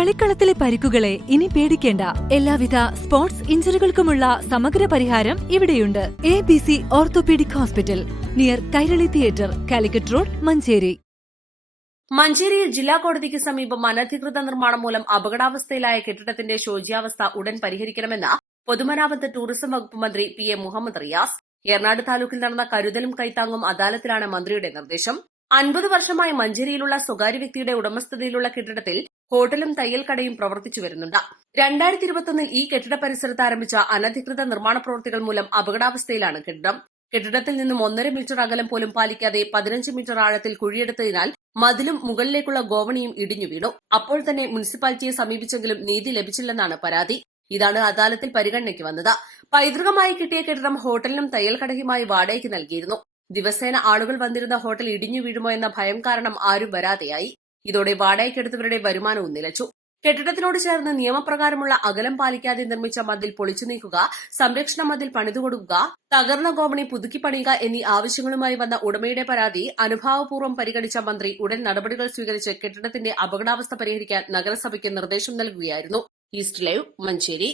കളിക്കളത്തിലെ പരിക്കുകളെ ഇനി പേടിക്കേണ്ട. എല്ലാവിധ സ്പോർട്സ് ഇഞ്ചുറികൾക്കുമുള്ള സമഗ്ര പരിഹാരം ഇവിടെയുണ്ട്. ABC orthopaedic hospital, near Kairali theatre, Calicut road, Manjeri. മഞ്ചേരിയിൽ ജില്ലാ കോടതിക്ക് സമീപം അനധികൃത നിർമ്മാണം മൂലം അപകടാവസ്ഥയിലായ കെട്ടിടത്തിന്റെ ശോച്യാവസ്ഥ ഉടൻ പരിഹരിക്കണമെന്ന് പൊതുമരാമത്ത് ടൂറിസം വകുപ്പ് മന്ത്രി PM മുഹമ്മദ് റിയാസ്. ഏറനാട് താലൂക്കിൽ നടന്ന കരുതലും കൈത്താങ്ങും അദാലത്തിലാണ് മന്ത്രിയുടെ നിർദ്ദേശം. 50 വർഷമായി മഞ്ചേരിയിലുള്ള സ്വകാര്യ വ്യക്തിയുടെ ഉടമസ്ഥതയിലുള്ള കെട്ടിടത്തിൽ ഹോട്ടലും തയ്യൽ കടയും പ്രവർത്തിച്ചു വരുന്നുണ്ട്. 2021 ഈ കെട്ടിട പരിസരത്ത് ആരംഭിച്ച അനധികൃത നിർമ്മാണ പ്രവൃത്തികൾ മൂലം അപകടാവസ്ഥയിലാണ് കെട്ടിടം. കെട്ടിടത്തിൽ നിന്നും 1.5 മീറ്റർ അകലം പോലും പാലിക്കാതെ 15 മീറ്റർ ആഴത്തിൽ കുഴിയെടുത്തതിനാൽ മതിലും മുകളിലേക്കുള്ള ഗോവണിയും ഇടിഞ്ഞു വീണു. അപ്പോൾ തന്നെ മുനിസിപ്പാലിറ്റിയെ സമീപിച്ചെങ്കിലും നീതി ലഭിച്ചില്ലെന്നാണ് പരാതി. ഇതാണ് അദാലത്തിൽ പരിഗണനയ്ക്ക് വന്നത്. പൈതൃകമായി കിട്ടിയ കെട്ടിടം ഹോട്ടലിനും തയ്യൽ കടയുമായി വാടകയ്ക്ക് നൽകിയിരുന്നു. ദിവസേന ആളുകൾ വന്നിരുന്ന ഹോട്ടൽ ഇടിഞ്ഞു വീഴുമോ എന്ന ഭയം കാരണം ആരും വരാതെയായി. ഇതോടെ വാടകയ്ക്കെടുത്തവരുടെ വരുമാനവും നിലച്ചു. കെട്ടിടത്തിനോട് ചേർന്ന് നിയമപ്രകാരമുള്ള അകലം പാലിക്കാതെ നിർമ്മിച്ച മതിൽ പൊളിച്ചു നീക്കുക, സംരക്ഷണ മതിൽ പണിതുകൊടുക്കുക, തകർന്ന ഗോവണി പുതുക്കി പണിയുക എന്നീ ആവശ്യങ്ങളുമായി വന്ന ഉടമയുടെ പരാതി അനുഭാവപൂർവ്വം പരിഗണിച്ച മന്ത്രി ഉടൻ നടപടികൾ സ്വീകരിച്ച് കെട്ടിടത്തിന്റെ അപകടാവസ്ഥ പരിഹരിക്കാൻ നഗരസഭയ്ക്ക് നിർദ്ദേശം നൽകുകയായിരുന്നു. East live, Manjeri.